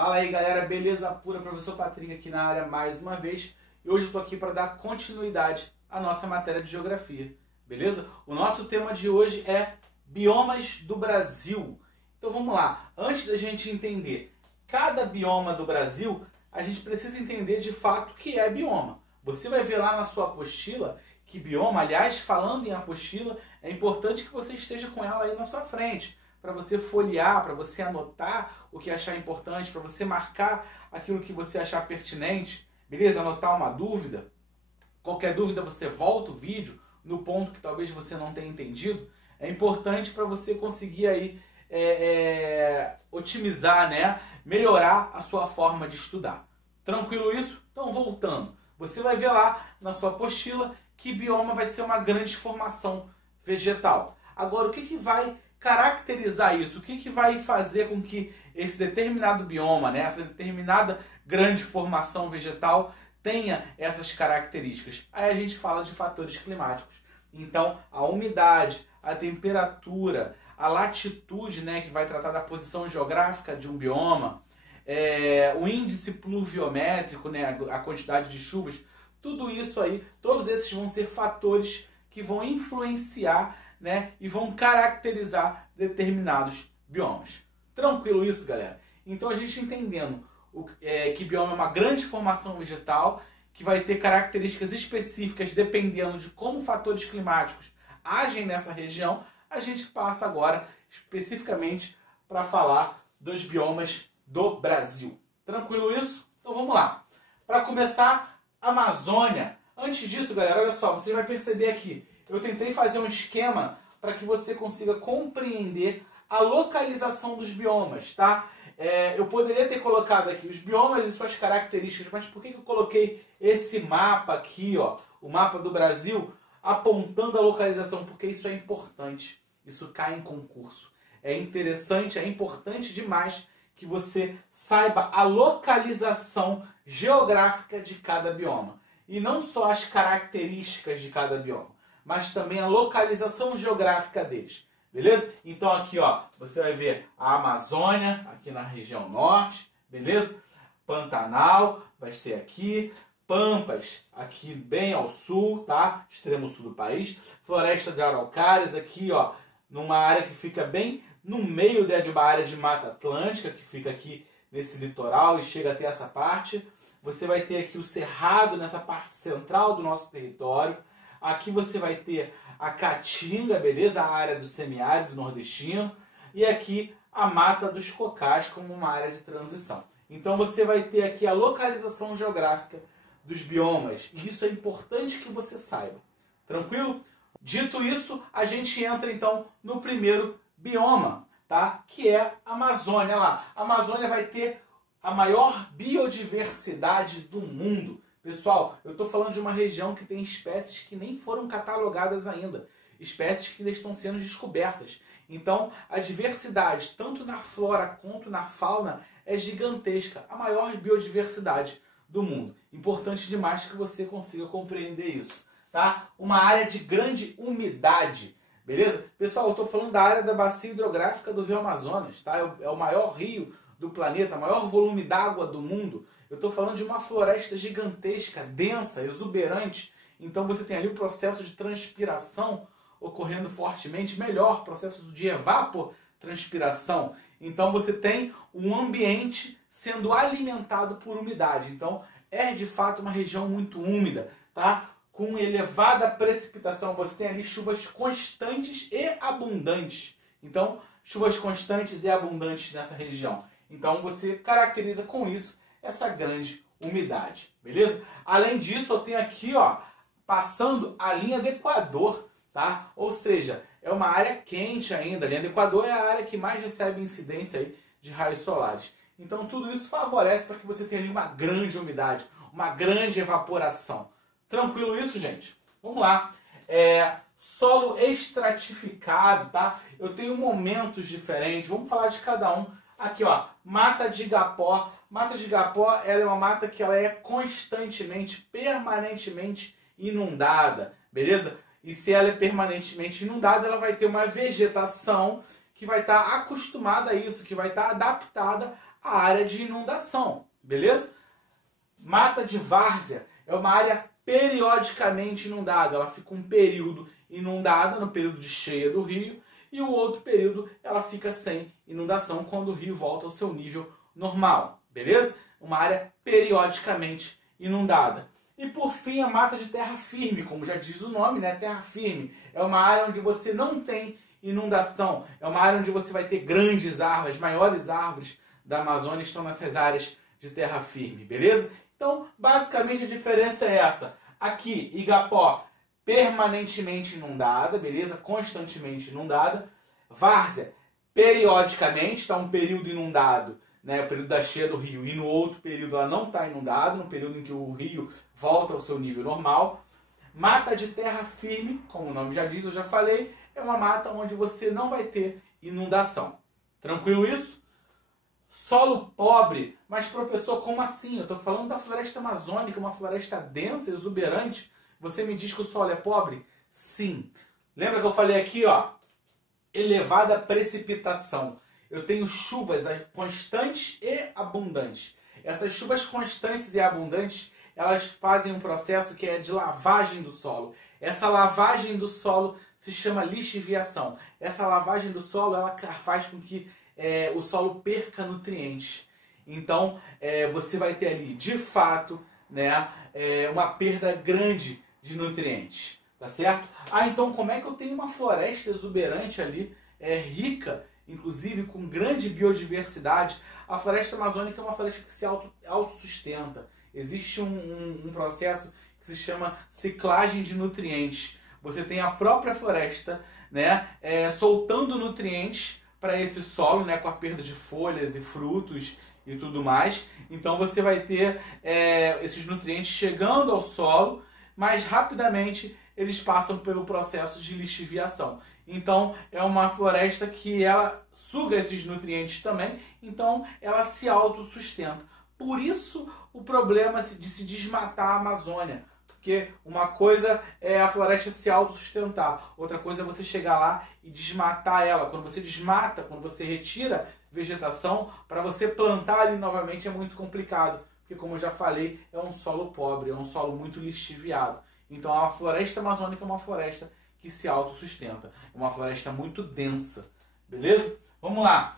Fala aí galera, beleza pura? Professor Patrick aqui na área mais uma vez. E hoje eu estou aqui para dar continuidade à nossa matéria de geografia, beleza? O nosso tema de hoje é biomas do Brasil. Então vamos lá, antes da gente entender cada bioma do Brasil, a gente precisa entender de fato o que é bioma. Você vai ver lá na sua apostila que bioma, aliás, falando em apostila, é importante que você esteja com ela aí na sua frente, para você folhear, para você anotar o que achar importante, para você marcar aquilo que você achar pertinente, beleza? Anotar uma dúvida. Qualquer dúvida você volta o vídeo no ponto que talvez você não tenha entendido. É importante para você conseguir aí otimizar, né? Melhorar a sua forma de estudar. Tranquilo isso? Então voltando. Você vai ver lá na sua apostila que bioma vai ser uma grande formação vegetal. Agora, o que vai caracterizar isso? O que vai fazer com que esse determinado bioma, né, essa determinada grande formação vegetal tenha essas características? Aí a gente fala de fatores climáticos. Então, a umidade, a temperatura, a latitude, né, que vai tratar da posição geográfica de um bioma, o índice pluviométrico, né, a quantidade de chuvas, tudo isso aí, todos esses vão ser fatores que vão influenciar, né, e vão caracterizar determinados biomas. Tranquilo isso, galera? Então a gente entendendo que bioma é uma grande formação vegetal, que vai ter características específicas dependendo de como fatores climáticos agem nessa região, a gente passa agora especificamente para falar dos biomas do Brasil. Tranquilo isso? Então vamos lá. Para começar, Amazônia. Antes disso, galera, olha só, você vai perceber aqui, eu tentei fazer um esquema para que você consiga compreender a localização dos biomas, tá? Eu poderia ter colocado aqui os biomas e suas características, mas por que eu coloquei esse mapa aqui, ó, o mapa do Brasil, apontando a localização? Porque isso é importante, isso cai em concurso. É interessante, é importante demais que você saiba a localização geográfica de cada bioma. E não só as características de cada bioma, mas também a localização geográfica deles. Beleza? Então aqui, ó, você vai ver a Amazônia, aqui na região norte, beleza? Pantanal vai ser aqui, Pampas, aqui bem ao sul, tá? Extremo sul do país. Floresta de Araucárias, aqui, ó, numa área que fica bem no meio de uma área de Mata Atlântica, que fica aqui nesse litoral e chega até essa parte. Você vai ter aqui o Cerrado nessa parte central do nosso território. Aqui você vai ter a Caatinga, beleza? A área do semiárido nordestino. E aqui a Mata dos Cocais como uma área de transição. Então você vai ter aqui a localização geográfica dos biomas. E isso é importante que você saiba. Tranquilo? Dito isso, a gente entra então no primeiro bioma, tá? Que é a Amazônia. Lá. A Amazônia vai ter a maior biodiversidade do mundo. Pessoal, eu estou falando de uma região que tem espécies que nem foram catalogadas ainda. Espécies que ainda estão sendo descobertas. Então, a diversidade, tanto na flora quanto na fauna, é gigantesca. A maior biodiversidade do mundo. Importante demais que você consiga compreender isso. Tá? Uma área de grande umidade. Beleza? Pessoal, eu estou falando da área da bacia hidrográfica do Rio Amazonas. Tá? É o maior rio do planeta, maior volume d'água do mundo. Eu estou falando de uma floresta gigantesca, densa, exuberante. Então você tem ali o processo de transpiração ocorrendo fortemente, melhor, processo de evapotranspiração. Então você tem um ambiente sendo alimentado por umidade. Então é de fato uma região muito úmida, tá? Com elevada precipitação. Você tem ali chuvas constantes e abundantes. Então, chuvas constantes e abundantes nessa região. Então você caracteriza com isso essa grande umidade, beleza? Além disso, eu tenho aqui, ó, passando a linha do Equador, tá? Ou seja, é uma área quente ainda. A linha do Equador é a área que mais recebe incidência aí de raios solares. Então tudo isso favorece para que você tenha ali uma grande umidade, uma grande evaporação. Tranquilo isso, gente? Vamos lá. Solo estratificado, tá? Eu tenho momentos diferentes. Vamos falar de cada um. Aqui, ó, Mata de Igapó. Mata de Igapó, ela é uma mata que ela é constantemente, permanentemente inundada, beleza? E se ela é permanentemente inundada, ela vai ter uma vegetação que vai estar acostumada a isso, que vai estar adaptada a área de inundação, beleza? Mata de várzea é uma área periodicamente inundada. Ela fica um período inundada no período de cheia do rio e o outro período ela fica sem inundação quando o rio volta ao seu nível normal, beleza? Uma área periodicamente inundada. E por fim, a mata de terra firme, como já diz o nome, né? Terra firme é uma área onde você não tem inundação, é uma área onde você vai ter grandes árvores, as maiores árvores da Amazônia estão nessas áreas de terra firme, beleza? Então, basicamente a diferença é essa. Aqui, Igapó, permanentemente inundada, beleza? Constantemente inundada. Várzea, periodicamente, está um período inundado, né? O período da cheia do rio, e no outro período ela não está inundada, no período em que o rio volta ao seu nível normal. Mata de terra firme, como o nome já diz, eu já falei, é uma mata onde você não vai ter inundação. Tranquilo isso? Solo pobre, mas professor, como assim? Eu estou falando da floresta amazônica, uma floresta densa, exuberante. Você me diz que o solo é pobre? Sim. Lembra que eu falei aqui, ó? Elevada precipitação. Eu tenho chuvas constantes e abundantes. Essas chuvas constantes e abundantes, elas fazem um processo que é de lavagem do solo. Essa lavagem do solo se chama lixiviação. Essa lavagem do solo, ela faz com que o solo perca nutrientes. Então, você vai ter ali, de fato, né, uma perda grande de nutrientes. Tá certo? Então como é que eu tenho uma floresta exuberante ali, rica, inclusive com grande biodiversidade? A floresta amazônica é uma floresta que se autossustenta. Existe um processo que se chama ciclagem de nutrientes. Você tem a própria floresta, né, soltando nutrientes para esse solo, né, com a perda de folhas e frutos e tudo mais. Então você vai ter esses nutrientes chegando ao solo, mas rapidamente eles passam pelo processo de lixiviação. Então é uma floresta que ela suga esses nutrientes também, então ela se autossustenta. Por isso o problema de se desmatar a Amazônia. Porque uma coisa é a floresta se autossustentar, outra coisa é você chegar lá e desmatar ela. Quando você desmata, quando você retira vegetação, para você plantar ali novamente é muito complicado. Porque, como eu já falei, é um solo pobre, é um solo muito lixiviado. Então a floresta amazônica é uma floresta que se autossustenta. É uma floresta muito densa. Beleza? Vamos lá.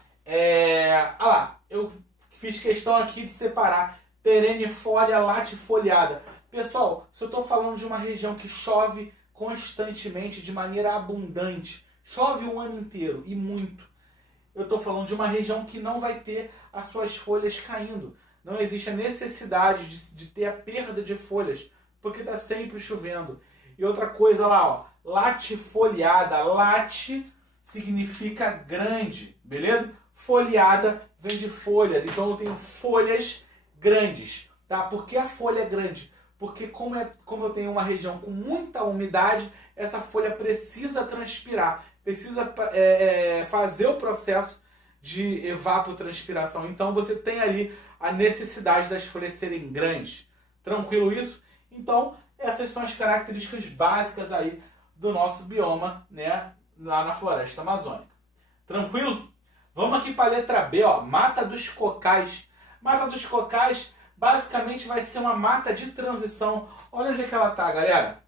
Eu fiz questão aqui de separar perennifolia latifoliada. Pessoal, se eu estou falando de uma região que chove constantemente, de maneira abundante, chove o ano inteiro e muito, eu estou falando de uma região que não vai ter as suas folhas caindo. Não existe a necessidade de ter a perda de folhas, porque está sempre chovendo. E outra coisa lá, ó, latifoliada. Late significa grande, beleza? Foliada vem de folhas, então eu tenho folhas grandes, tá? Por que a folha é grande? Porque como eu tenho uma região com muita umidade, essa folha precisa transpirar, precisa fazer o processo de evapotranspiração. Então você tem ali a necessidade das folhas serem grandes. Tranquilo isso? Então essas são as características básicas aí do nosso bioma, né, lá na floresta amazônica. Tranquilo? Vamos aqui para a letra B, ó, Mata dos Cocais. Mata dos Cocais basicamente vai ser uma mata de transição. Olha onde é que ela está, galera.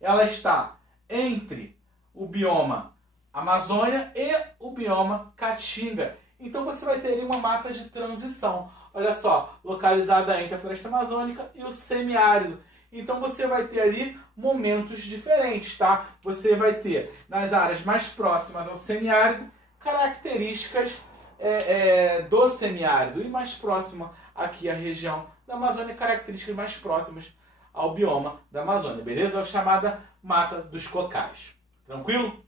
Ela está entre o bioma Amazônia e o bioma Caatinga. Então você vai ter ali uma mata de transição. Olha só, localizada entre a floresta amazônica e o semiárido. Então você vai ter ali momentos diferentes, tá? Você vai ter nas áreas mais próximas ao semiárido características do semiárido e mais próxima aqui à região da Amazônia, características mais próximas ao bioma da Amazônia, beleza? É a chamada Mata dos Cocais. Tranquilo?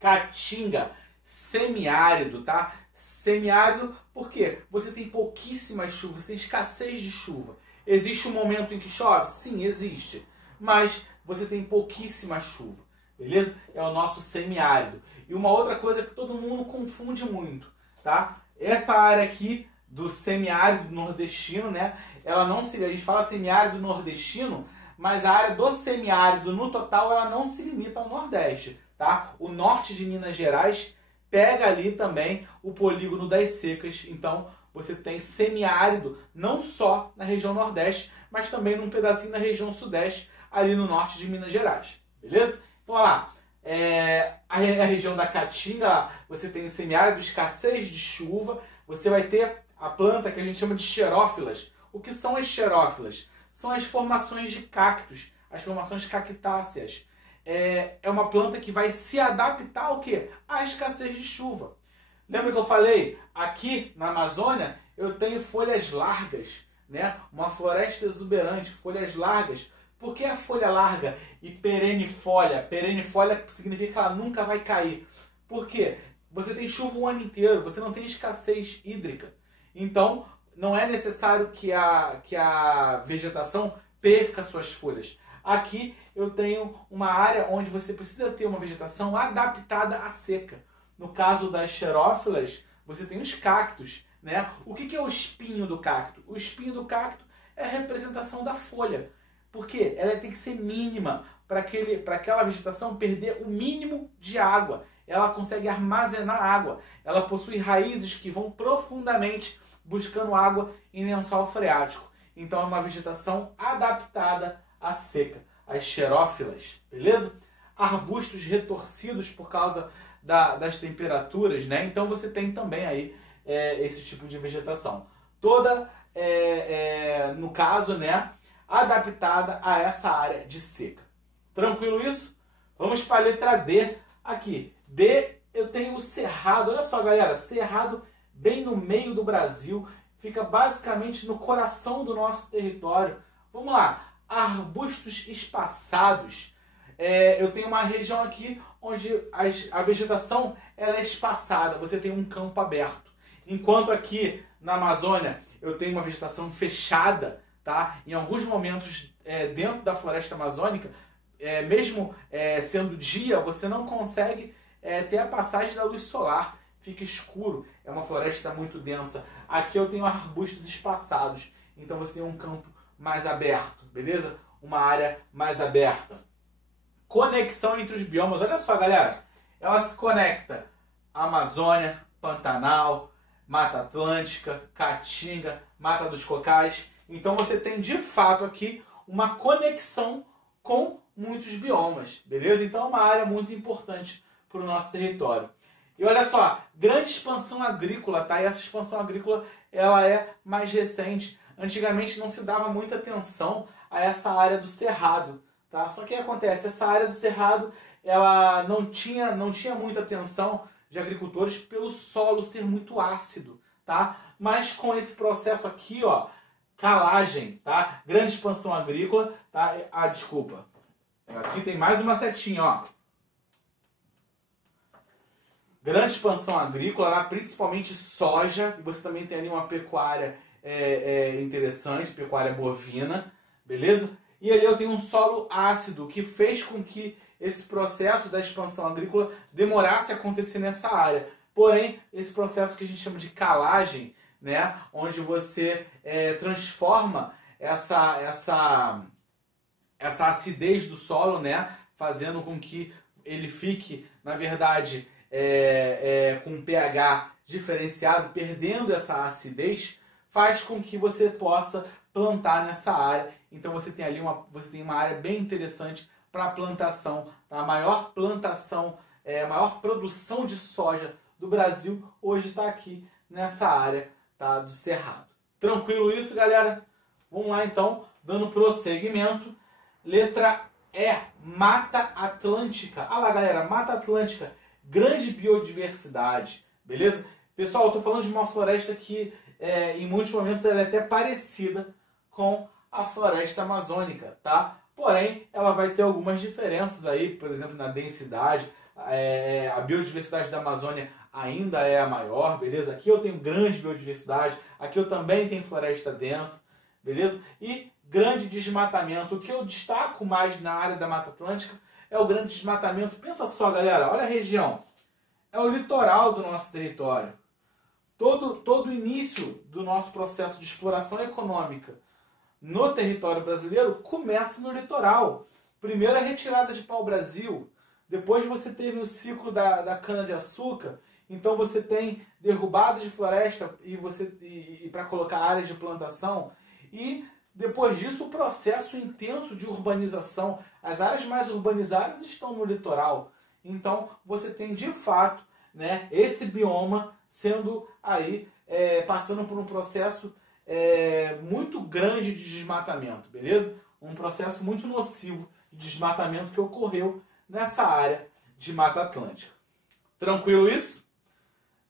Caatinga, semiárido, tá? Semiárido porque você tem pouquíssimas chuvas, tem escassez de chuva. Existe um momento em que chove? Sim, existe. Mas você tem pouquíssima chuva, beleza? É o nosso semiárido. E uma outra coisa que todo mundo confunde muito, tá? Essa área aqui do semiárido nordestino, né? Ela não se... A gente fala semiárido nordestino, mas a área do semiárido no total ela não se limita ao Nordeste, tá? O norte de Minas Gerais pega ali também o polígono das secas, então você tem semiárido, não só na região Nordeste, mas também num pedacinho na região Sudeste, ali no norte de Minas Gerais. Beleza? Então, olha lá. A região da Caatinga, você tem o semiárido, escassez de chuva, você vai ter a planta que a gente chama de xerófilas. O que são as xerófilas? São as formações de cactos, as formações cactáceas. É uma planta que vai se adaptar ao quê? À escassez de chuva. Lembra que eu falei? Aqui na Amazônia eu tenho folhas largas, né? Uma floresta exuberante, folhas largas. Por que a folha larga e perennifolia? Perennifolia significa que ela nunca vai cair. Por quê? Você tem chuva o ano inteiro, você não tem escassez hídrica. Então, não é necessário que a vegetação perca suas folhas. Aqui eu tenho uma área onde você precisa ter uma vegetação adaptada à seca. No caso das xerófilas, você tem os cactos, né? O que é o espinho do cacto? O espinho do cacto é a representação da folha. Porque ela tem que ser mínima para aquela vegetação perder o mínimo de água. Ela consegue armazenar água. Ela possui raízes que vão profundamente buscando água em lençol freático. Então é uma vegetação adaptada à seca. As xerófilas, beleza? Arbustos retorcidos por causa das temperaturas, né? Então você tem também aí esse tipo de vegetação. Toda, no caso, né, adaptada a essa área de seca. Tranquilo isso? Vamos para a letra D aqui. D, eu tenho o cerrado. Olha só, galera, cerrado bem no meio do Brasil. Fica basicamente no coração do nosso território. Vamos lá. Arbustos espaçados. Eu tenho uma região aqui onde a vegetação ela é espaçada. Você tem um campo aberto. Enquanto aqui na Amazônia eu tenho uma vegetação fechada, tá? Em alguns momentos dentro da floresta amazônica, mesmo sendo dia, você não consegue ter a passagem da luz solar. Fica escuro, é uma floresta muito densa. Aqui eu tenho arbustos espaçados, então você tem um campo mais aberto, beleza? Uma área mais aberta. Conexão entre os biomas, olha só, galera. Ela se conecta Amazônia, Pantanal, Mata Atlântica, Caatinga, Mata dos Cocais. Então você tem de fato aqui uma conexão com muitos biomas, beleza? Então é uma área muito importante para o nosso território. E olha só, grande expansão agrícola, tá? E essa expansão agrícola ela é mais recente. Antigamente não se dava muita atenção a essa área do cerrado, tá? Só que o que acontece? Essa área do cerrado ela não tinha muita atenção de agricultores pelo solo ser muito ácido, tá? Mas com esse processo aqui, ó, calagem, tá? Grande expansão agrícola, tá? Desculpa. Aqui tem mais uma setinha, ó. Grande expansão agrícola, lá, principalmente soja, e você também tem ali uma pecuária interessante, pecuária bovina, beleza? E ali eu tenho um solo ácido, que fez com que esse processo da expansão agrícola demorasse a acontecer nessa área. Porém, esse processo que a gente chama de calagem, né, onde você transforma essa acidez do solo, né, fazendo com que ele fique, na verdade, com um pH diferenciado, perdendo essa acidez, faz com que você possa plantar nessa área. Então você tem ali uma área bem interessante para plantação. A maior plantação, a maior produção de soja do Brasil hoje está aqui nessa área, tá, do Cerrado. Tranquilo isso, galera? Vamos lá então, dando prosseguimento. Letra E, Mata Atlântica. Ah lá, galera, Mata Atlântica, grande biodiversidade, beleza? Pessoal, eu estou falando de uma floresta que em muitos momentos ela é até parecida com a floresta amazônica, tá? Porém, ela vai ter algumas diferenças aí, por exemplo, na densidade. A biodiversidade da Amazônia ainda é a maior, beleza? Aqui eu tenho grande biodiversidade, aqui eu também tenho floresta densa, beleza? E grande desmatamento. O que eu destaco mais na área da Mata Atlântica é o grande desmatamento. Pensa só, galera, olha a região. É o litoral do nosso território. Todo o início do nosso processo de exploração econômica no território brasileiro começa no litoral. Primeiro a retirada de pau-brasil, depois você teve o ciclo da cana-de-açúcar Então você tem derrubada de floresta e para colocar áreas de plantação, e depois disso o processo intenso de urbanização. As áreas mais urbanizadas estão no litoral. Então você tem de fato, né, esse bioma sendo aí passando por um processo muito grande de desmatamento, beleza? Um processo muito nocivo de desmatamento que ocorreu nessa área de Mata Atlântica. Tranquilo isso?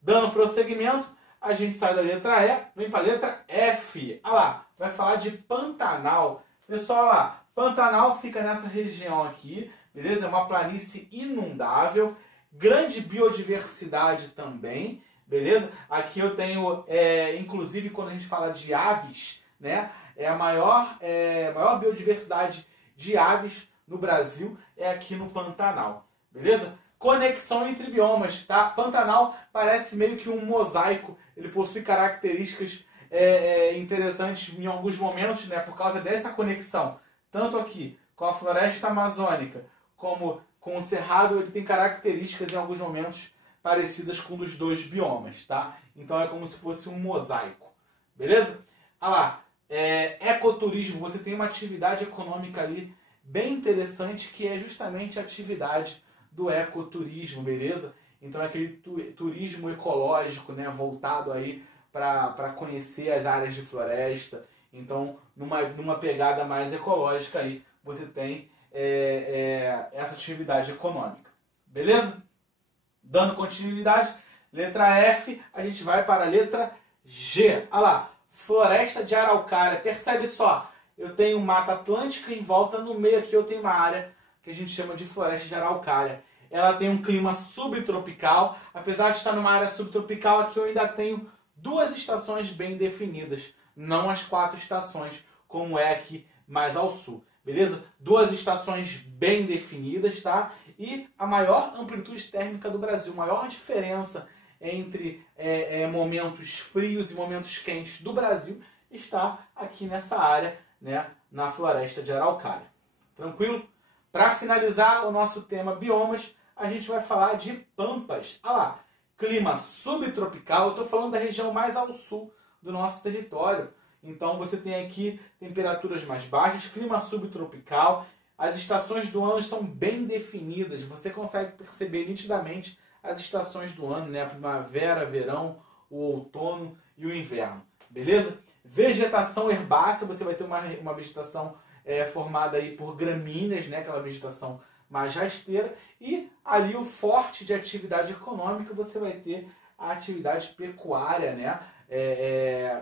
Dando prosseguimento, a gente sai da letra E, vem para a letra F. Olha lá, vai falar de Pantanal. Pessoal, olha lá, Pantanal fica nessa região aqui, beleza? É uma planície inundável, grande biodiversidade também, beleza? Aqui eu tenho, inclusive quando a gente fala de aves, né? A maior biodiversidade de aves no Brasil é aqui no Pantanal, beleza? Conexão entre biomas, tá? Pantanal parece meio que um mosaico, ele possui características interessantes em alguns momentos, né? Por causa dessa conexão, tanto aqui com a floresta amazônica, como com o cerrado, ele tem características em alguns momentos parecidas com os dois biomas, tá? Então é como se fosse um mosaico, beleza? Olha lá, ecoturismo, você tem uma atividade econômica ali bem interessante, que é justamente a atividade do ecoturismo, beleza? Então é aquele turismo ecológico, né, voltado aí para conhecer as áreas de floresta. Então, numa pegada mais ecológica aí, você tem essa atividade econômica, beleza? Dando continuidade, letra F, a gente vai para a letra G. Olha lá, floresta de araucária. Percebe só, eu tenho Mata Atlântica em volta, no meio aqui eu tenho uma área que a gente chama de floresta de araucária. Ela tem um clima subtropical. Apesar de estar numa área subtropical, aqui eu ainda tenho 2 estações bem definidas, não as 4 estações, como é aqui mais ao sul, beleza? 2 estações bem definidas, tá? E a maior amplitude térmica do Brasil, maior diferença entre momentos frios e momentos quentes do Brasil está aqui nessa área, né, na floresta de araucária. Tranquilo? Para finalizar o nosso tema biomas, a gente vai falar de pampas. Olha lá, clima subtropical. Eu estou falando da região mais ao sul do nosso território. Então você tem aqui temperaturas mais baixas, clima subtropical. As estações do ano estão bem definidas. Você consegue perceber nitidamente as estações do ano, né? A primavera, verão, o outono e o inverno. Beleza? Vegetação herbácea, você vai ter uma vegetação formada aí por gramíneas, né? Aquela vegetação mais rasteira. E ali o forte de atividade econômica, você vai ter a atividade pecuária, né?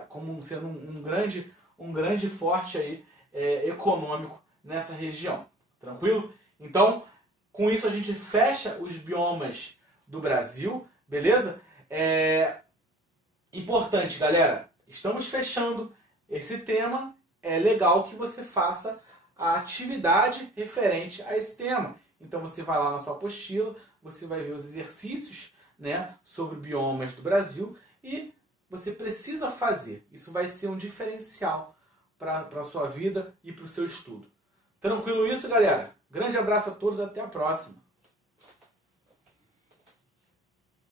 Como sendo um grande forte aí, econômico nessa região. Tranquilo? Então, com isso a gente fecha os biomas do Brasil, beleza? Importante, galera, estamos fechando esse tema. É legal que você faça a atividade referente a esse tema. Então você vai lá na sua apostila, você vai ver os exercícios, né, sobre biomas do Brasil, e você precisa fazer. Isso vai ser um diferencial para a sua vida e para o seu estudo. Tranquilo isso, galera? Grande abraço a todos, até a próxima.